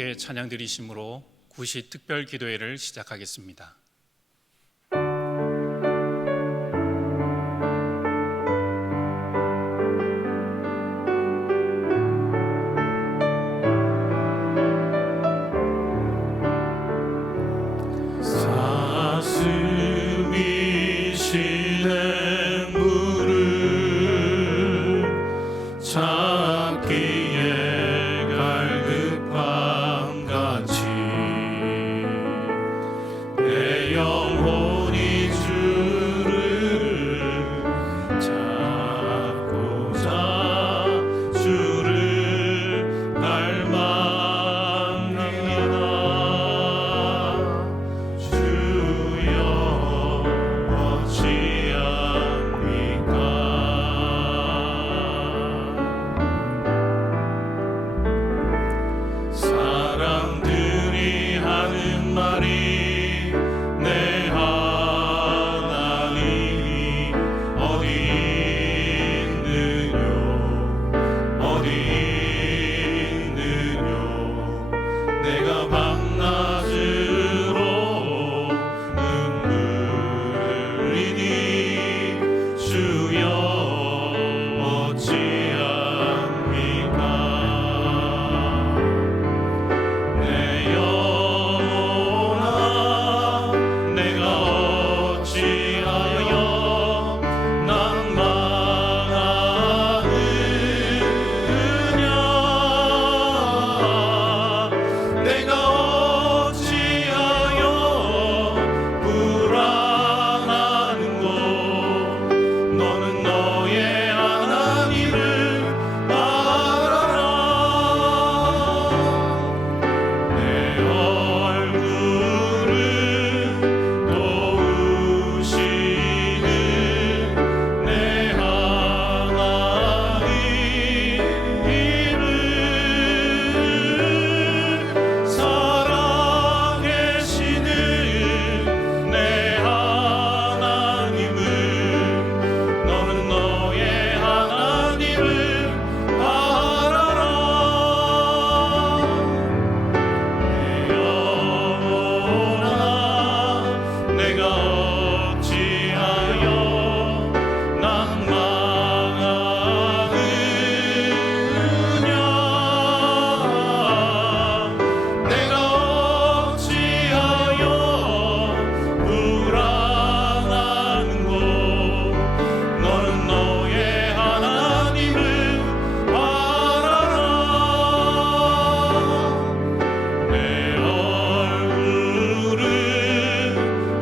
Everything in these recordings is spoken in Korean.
함께 찬양 드리심으로 구시 특별 기도회를 시작하겠습니다. 사슴이 쉬는 물을 찾기에 갈급함 같이 내 영혼이 주를 찾고자 주를 닮았느니라. 주여 어찌합니까? 사람들이 하는 말이 내 하나님이 어디 있느뇨 어디 있느뇨. 내가 밤낮으로 눈물 흘리니 주여 어찌합니까? 내 영혼아 내가 어찌하여 낭망하느냐. 내가 어찌하여 불안하는고. 너는 너의 하나님을 알아라. 내 얼굴을 도우시는 내 하나님을 살아계시는 내 하나님을 너는 너의 하나님을 알아라. 내 영혼아 내가 어찌하여 낭망하느냐. 내가 어찌하여 불안하는고. 너는 너의 하나님을 알아라. 내 얼굴을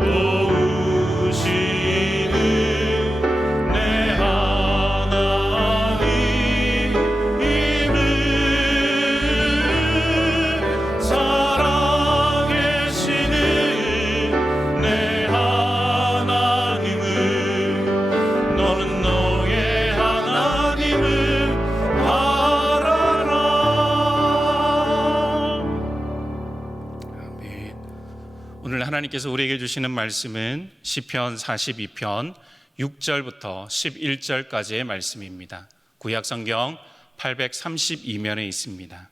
도우시는 내 하나님을 살아계시는 내 하나님을 너는 너의 하나님을 알아라. 아멘. 오늘 하나님께서 우리에게 주시는 말씀은 시편 42편 6절부터 11절까지의 말씀입니다. 구약성경 832면에 있습니다.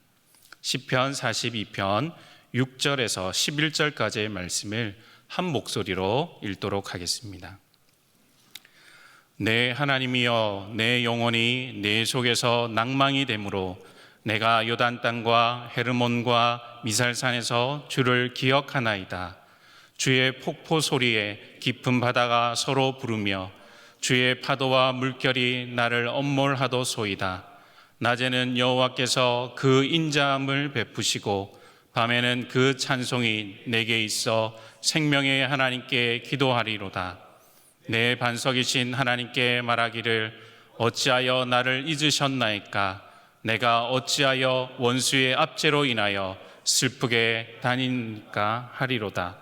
시편 42편 6절에서 11절까지의 말씀을 한 목소리로 읽도록 하겠습니다. 내 하나님이여 내 영혼이 내 속에서 낭망이 되므로 내가 요단 땅과 헤르몬과 미살산에서 주를 기억하나이다. 주의 폭포 소리에 깊은 바다가 서로 부르며 주의 파도와 물결이 나를 엄몰하도소이다. 낮에는 여호와께서 그 인자함을 베푸시고 밤에는 그 찬송이 내게 있어 생명의 하나님께 기도하리로다. 내 반석이신 하나님께 말하기를 어찌하여 나를 잊으셨나이까. 내가 어찌하여 원수의 압제로 인하여 슬프게 다니니까 하리로다.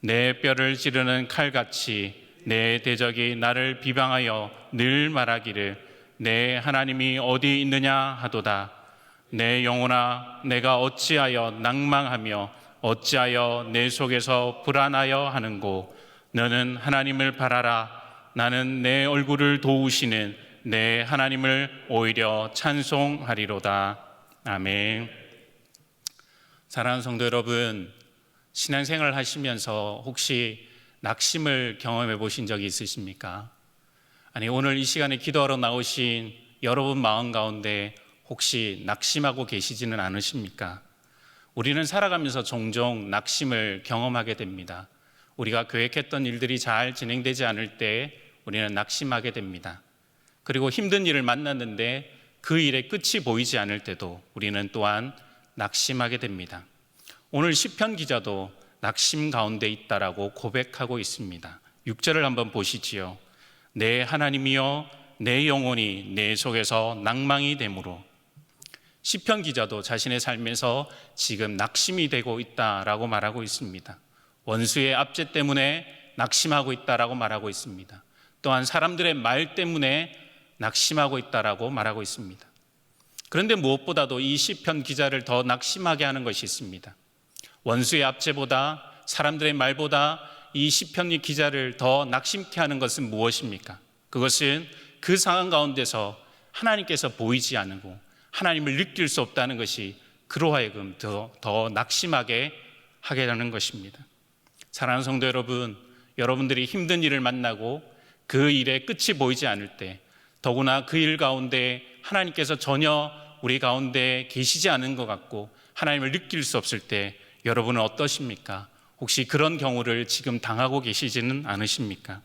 내 뼈를 찌르는 칼같이 내 대적이 나를 비방하여 늘 말하기를 내 하나님이 어디 있느냐 하도다. 내 영혼아 내가 어찌하여 낭망하며 어찌하여 내 속에서 불안하여 하는고. 너는 하나님을 바라라. 나는 내 얼굴을 도우시는 내 하나님을 오히려 찬송하리로다. 아멘. 사랑하는 성도 여러분, 신앙생활 하시면서 혹시 낙심을 경험해 보신 적이 있으십니까? 아니, 오늘 이 시간에 기도하러 나오신 여러분 마음 가운데 혹시 낙심하고 계시지는 않으십니까? 우리는 살아가면서 종종 낙심을 경험하게 됩니다. 우리가 계획했던 일들이 잘 진행되지 않을 때 우리는 낙심하게 됩니다. 그리고 힘든 일을 만났는데 그 일의 끝이 보이지 않을 때도 우리는 또한 낙심하게 됩니다. 오늘 시편 기자도 낙심 가운데 있다라고 고백하고 있습니다. 6절을 한번 보시지요. 내 하나님이여 내 영혼이 내 속에서 낭망이 되므로. 시편 기자도 자신의 삶에서 지금 낙심이 되고 있다라고 말하고 있습니다. 원수의 압제 때문에 낙심하고 있다라고 말하고 있습니다. 또한 사람들의 말 때문에 낙심하고 있다라고 말하고 있습니다. 그런데 무엇보다도 이 시편 기자를 더 낙심하게 하는 것이 있습니다. 원수의 압제보다 사람들의 말보다 이 시편 기자를 더 낙심케 하는 것은 무엇입니까? 그것은 그 상황 가운데서 하나님께서 보이지 않고 하나님을 느낄 수 없다는 것이 그로 하여금 더 낙심하게 하게 하는 것입니다. 사랑하는 성도 여러분, 여러분들이 힘든 일을 만나고 그 일의 끝이 보이지 않을 때, 더구나 그 일 가운데 하나님께서 전혀 우리 가운데 계시지 않은 것 같고 하나님을 느낄 수 없을 때 여러분은 어떠십니까? 혹시 그런 경우를 지금 당하고 계시지는 않으십니까?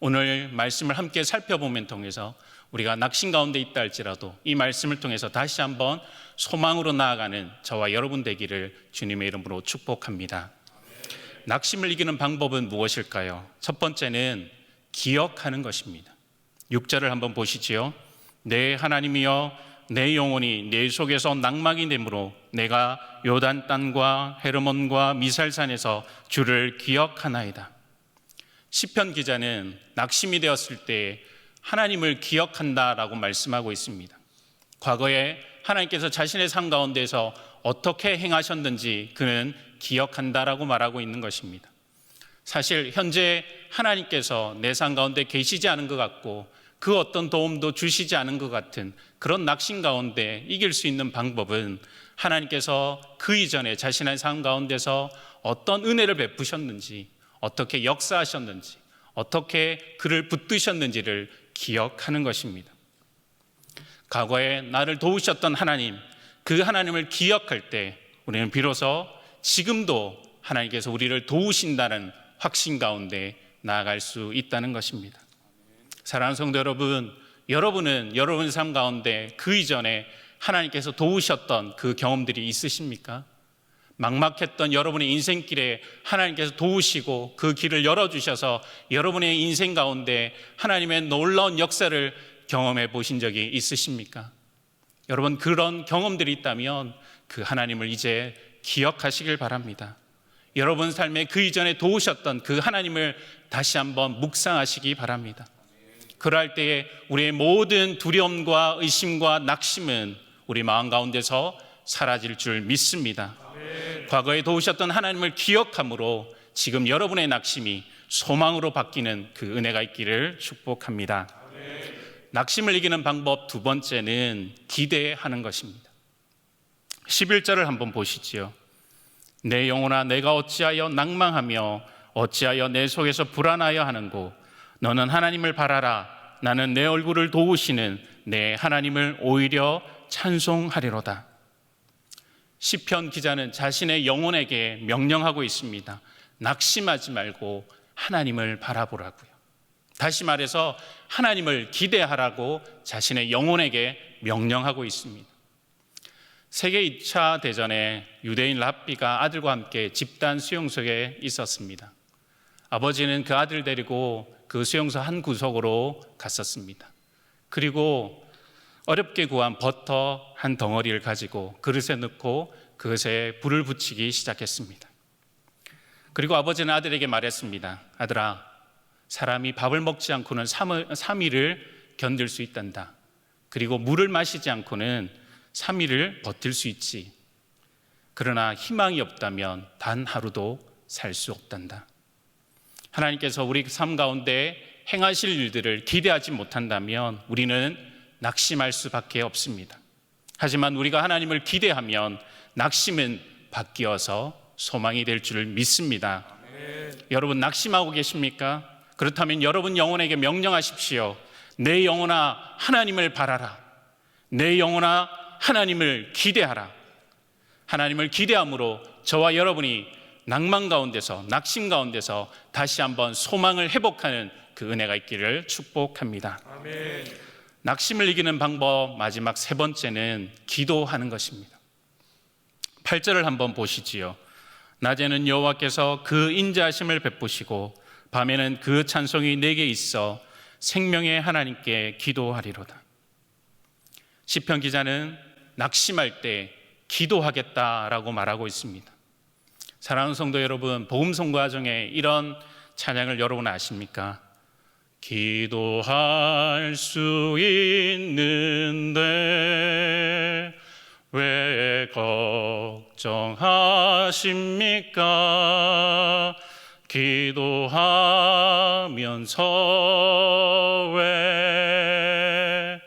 오늘 말씀을 함께 살펴보면 통해서 우리가 낙심 가운데 있다 할지라도 이 말씀을 통해서 다시 한번 소망으로 나아가는 저와 여러분 되기를 주님의 이름으로 축복합니다. 낙심을 이기는 방법은 무엇일까요? 첫 번째는 기억하는 것입니다. 6절을 한번 보시지요. 내 하나님이여 내 영혼이 내 속에서 낭망이 되므로 내가 요단 땅과 헤르몬과 미살산에서 주를 기억하나이다. 시편 기자는 낙심이 되었을 때 하나님을 기억한다라고 말씀하고 있습니다. 과거에 하나님께서 자신의 삶 가운데서 어떻게 행하셨는지 그는 기억한다라고 말하고 있는 것입니다. 사실 현재 하나님께서 내 삶 가운데 계시지 않은 것 같고 그 어떤 도움도 주시지 않은 것 같은 그런 낙심 가운데 이길 수 있는 방법은 하나님께서 그 이전에 자신의 삶 가운데서 어떤 은혜를 베푸셨는지, 어떻게 역사하셨는지, 어떻게 그를 붙드셨는지를 기억하는 것입니다. 과거에 나를 도우셨던 하나님, 그 하나님을 기억할 때 우리는 비로소 지금도 하나님께서 우리를 도우신다는 확신 가운데 나아갈 수 있다는 것입니다. 사랑하는 성도 여러분, 여러분은 여러분의 삶 가운데 그 이전에 하나님께서 도우셨던 그 경험들이 있으십니까? 막막했던 여러분의 인생길에 하나님께서 도우시고 그 길을 열어주셔서 여러분의 인생 가운데 하나님의 놀라운 역사를 경험해 보신 적이 있으십니까? 여러분, 그런 경험들이 있다면 그 하나님을 이제 기억하시길 바랍니다. 여러분 삶에 그 이전에 도우셨던 그 하나님을 다시 한번 묵상하시기 바랍니다. 그럴 때에 우리의 모든 두려움과 의심과 낙심은 우리 마음 가운데서 사라질 줄 믿습니다. 과거에 도우셨던 하나님을 기억함으로 지금 여러분의 낙심이 소망으로 바뀌는 그 은혜가 있기를 축복합니다. 낙심을 이기는 방법 두 번째는 기대하는 것입니다. 11절을 한번 보시지요. 내 영혼아 내가 어찌하여 낭망하며 어찌하여 내 속에서 불안하여 하는고 너는 하나님을 바라라. 나는 내 얼굴을 도우시는 내 하나님을 오히려 찬송하리로다. 시편 기자는 자신의 영혼에게 명령하고 있습니다. 낙심하지 말고 하나님을 바라보라고요. 다시 말해서 하나님을 기대하라고 자신의 영혼에게 명령하고 있습니다. 세계 2차 대전에 유대인 랍비가 아들과 함께 집단 수용소에 있었습니다. 아버지는 그 아들 데리고 그 수용소 한 구석으로 갔었습니다. 그리고 어렵게 구한 버터 한 덩어리를 가지고 그릇에 넣고 그것에 불을 붙이기 시작했습니다. 그리고 아버지는 아들에게 말했습니다. 아들아, 사람이 밥을 먹지 않고는 3일을 견딜 수 있단다. 그리고 물을 마시지 않고는 3일을 버틸 수 있지. 그러나 희망이 없다면 단 하루도 살 수 없단다. 하나님께서 우리 삶 가운데 행하실 일들을 기대하지 못한다면 우리는 낙심할 수밖에 없습니다. 하지만 우리가 하나님을 기대하면 낙심은 바뀌어서 소망이 될 줄 믿습니다. 여러분 낙심하고 계십니까? 그렇다면 여러분 영혼에게 명령하십시오. 내 영혼아 하나님을 바라라. 내 영혼아 하나님을 기대하라. 하나님을 기대함으로 저와 여러분이 낭만 가운데서, 낙심 가운데서 다시 한번 소망을 회복하는 그 은혜가 있기를 축복합니다. 아멘. 낙심을 이기는 방법 마지막 세 번째는 기도하는 것입니다. 8절을 한번 보시지요. 낮에는 여호와께서 그 인자하심을 베푸시고 밤에는 그 찬송이 내게 있어 생명의 하나님께 기도하리로다. 시편 기자는 낙심할 때 기도하겠다라고 말하고 있습니다. 사랑하는 성도 여러분, 복음 선거 중에 이런 찬양을 여러분 아십니까? 기도할 수 있는데 왜 걱정하십니까? 기도하면서 왜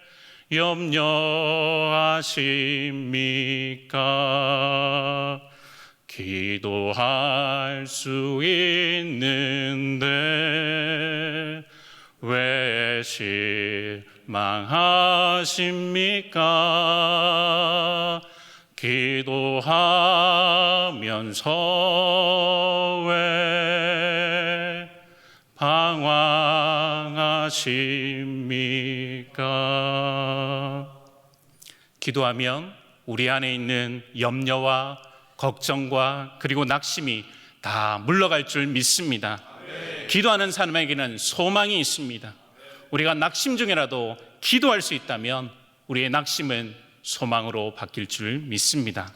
염려하십니까? 기도할 수 있는데 왜 실망하십니까? 기도하면서 왜 방황하십니까? 기도하면 우리 안에 있는 염려와 걱정과 그리고 낙심이 다 물러갈 줄 믿습니다. 기도하는 사람에게는 소망이 있습니다. 우리가 낙심 중이라도 기도할 수 있다면 우리의 낙심은 소망으로 바뀔 줄 믿습니다.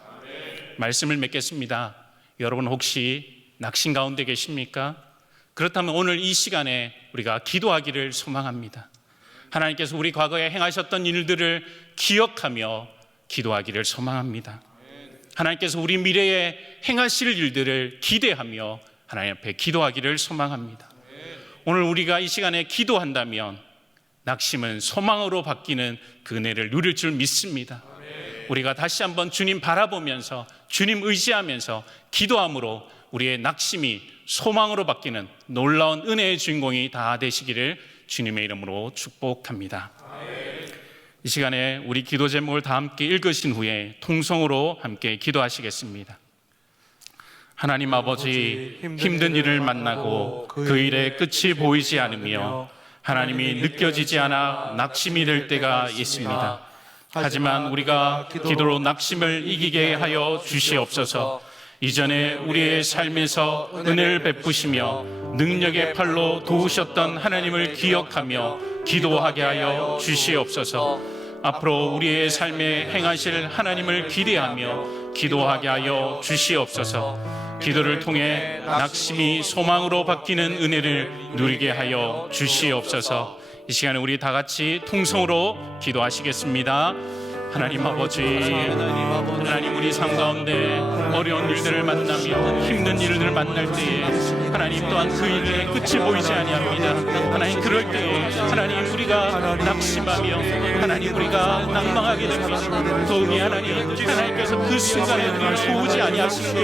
말씀을 맺겠습니다. 여러분 혹시 낙심 가운데 계십니까? 그렇다면 오늘 이 시간에 우리가 기도하기를 소망합니다. 하나님께서 우리 과거에 행하셨던 일들을 기억하며 기도하기를 소망합니다. 하나님께서 우리 미래에 행하실 일들을 기대하며 하나님 앞에 기도하기를 소망합니다. 오늘 우리가 이 시간에 기도한다면 낙심은 소망으로 바뀌는 그 은혜를 누릴 줄 믿습니다. 우리가 다시 한번 주님 바라보면서 주님 의지하면서 기도함으로 우리의 낙심이 소망으로 바뀌는 놀라운 은혜의 주인공이 다 되시기를 주님의 이름으로 축복합니다. 이 시간에 우리 기도 제목을 다 함께 읽으신 후에 통성으로 함께 기도하시겠습니다. 하나님 아버지, 힘든 일을 만나고 그 일의 끝이 보이지 않으며 하나님이 느껴지지 않아 낙심이 될 때가 있습니다. 하지만 우리가 기도로 낙심을 이기게 하여 주시옵소서. 이전에 우리의 삶에서 은혜를 베푸시며 능력의 팔로 도우셨던 하나님을 기억하며 기도하게 하여 주시옵소서. 앞으로 우리의 삶에 행하실 하나님을 기대하며 기도하게 하여 주시옵소서. 기도를 통해 낙심이 소망으로 바뀌는 은혜를 누리게 하여 주시옵소서. 이 시간에 우리 다 같이 통성으로 기도하시겠습니다. 하나님 아버지, 하나님 우리 삶 가운데 어려운 일들을 만나며 힘든 일들을 만날 때에 하나님 또한 그 일의 끝이 보이지 아니합니다. 하나님 그럴 때에 하나님 우리가 낙심하며 하나님 우리가 낭망하게 됩니다. 더욱이 하나님께서 그 순간에 우리를 도우지 아니하시고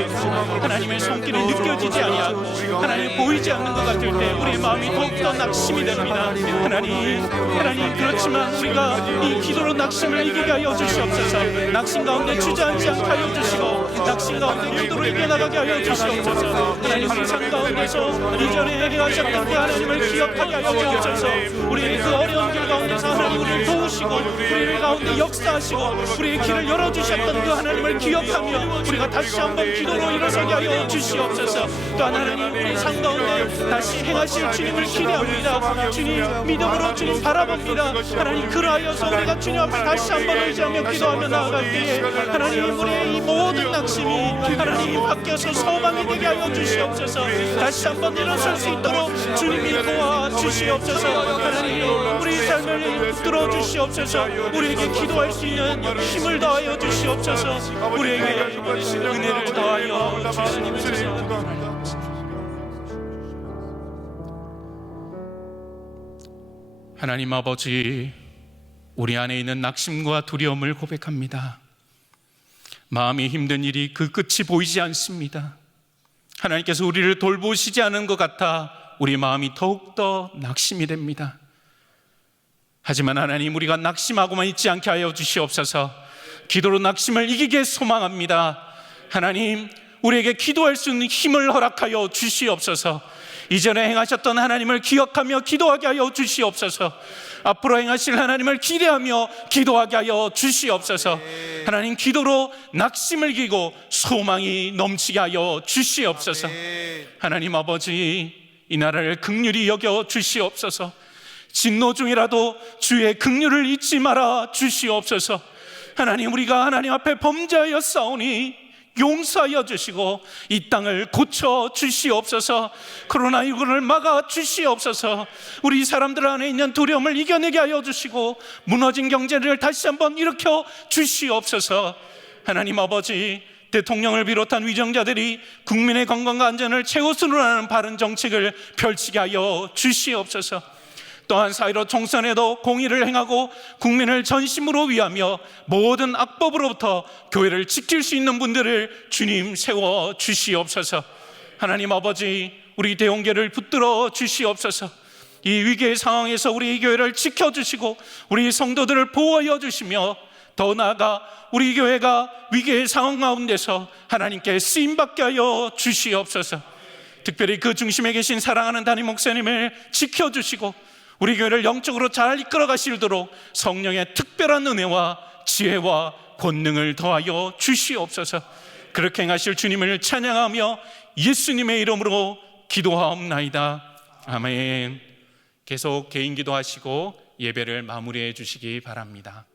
하나님의 손길이 느껴지지 아니하고 하나님 보이지 않는 것 같을 때 우리의 마음이 더욱더 낙심이 됩니다. 하나님 그렇지만 우리가 이 기도로 낙심을 이기게 하여 주시옵소서. 낙심 가운데 주저앉지 않게 하여 주시고 낙심 가운데 기도로 이겨나가게 하여 주시옵소서. 하나님 우리 삶 가운데서 이전에 행하셨던 그 하나님을 기억하게 하여 주옵소서. 우리의 그 어려운 길 가운데서 하나님 우리를 도우시고 우리를 가운데 역사하시고 우리의 길을 열어주셨던 그 하나님을 기억하며 우리가 다시 한번 기도로 일어서게 하여 주시옵소서. 또한 하나님 우리 삶 가운데 다시 행하실 주님을 기대합니다. 주님 믿음으로 주님 바라봅니다. 하나님 그러하여서 우리가 주님 앞에 다시 한번 의지하며 기도하며 나아갈 때에 하나님 우리의 이 모든 낙심이 하나님 바뀌어서 소망이 되게 하여 주시옵소서. 다시 한번 일어설 수 있도록 주님이 도와주시옵소서. 하나님 우리 삶을 이끌어 주시옵소서. 우리에게 기도할 수 있는 힘을 더하여 주시옵소서. 우리에게 은혜를 더하여 주시옵소서. 하나님 아버지, 우리 안에 있는 낙심과 두려움을 고백합니다. 마음이 힘든 일이 그 끝이 보이지 않습니다. 하나님께서 우리를 돌보시지 않은 것 같아 우리 마음이 더욱더 낙심이 됩니다. 하지만 하나님, 우리가 낙심하고만 있지 않게 하여 주시옵소서. 기도로 낙심을 이기게 소망합니다. 하나님, 우리에게 기도할 수 있는 힘을 허락하여 주시옵소서. 이전에 행하셨던 하나님을 기억하며 기도하게 하여 주시옵소서. 앞으로 행하실 하나님을 기대하며 기도하게 하여 주시옵소서. 하나님, 기도로 낙심을 이기고 소망이 넘치게 하여 주시옵소서. 하나님 아버지, 이 나라를 긍휼히 여겨 주시옵소서. 진노 중이라도 주의 긍휼을 잊지 말아 주시옵소서. 하나님, 우리가 하나님 앞에 범죄하여 싸우니 용서하여 주시고 이 땅을 고쳐 주시옵소서. 코로나19를 막아 주시옵소서. 우리 사람들 안에 있는 두려움을 이겨내게 하여 주시고 무너진 경제를 다시 한번 일으켜 주시옵소서. 하나님 아버지, 대통령을 비롯한 위정자들이 국민의 건강과 안전을 최우선으로 하는 바른 정책을 펼치게 하여 주시옵소서. 또한 사회로 총선에도 공의를 행하고 국민을 전심으로 위하며 모든 악법으로부터 교회를 지킬 수 있는 분들을 주님 세워 주시옵소서. 하나님 아버지, 우리 대원교를 붙들어 주시옵소서. 이 위기의 상황에서 우리 교회를 지켜주시고 우리 성도들을 보호하여 주시며 더 나아가 우리 교회가 위기의 상황 가운데서 하나님께 쓰임받게 하여 주시옵소서. 특별히 그 중심에 계신 사랑하는 담임 목사님을 지켜주시고 우리 교회를 영적으로 잘 이끌어 가시도록 성령의 특별한 은혜와 지혜와 권능을 더하여 주시옵소서. 그렇게 행하실 주님을 찬양하며 예수님의 이름으로 기도하옵나이다. 아멘. 계속 개인 기도하시고 예배를 마무리해 주시기 바랍니다.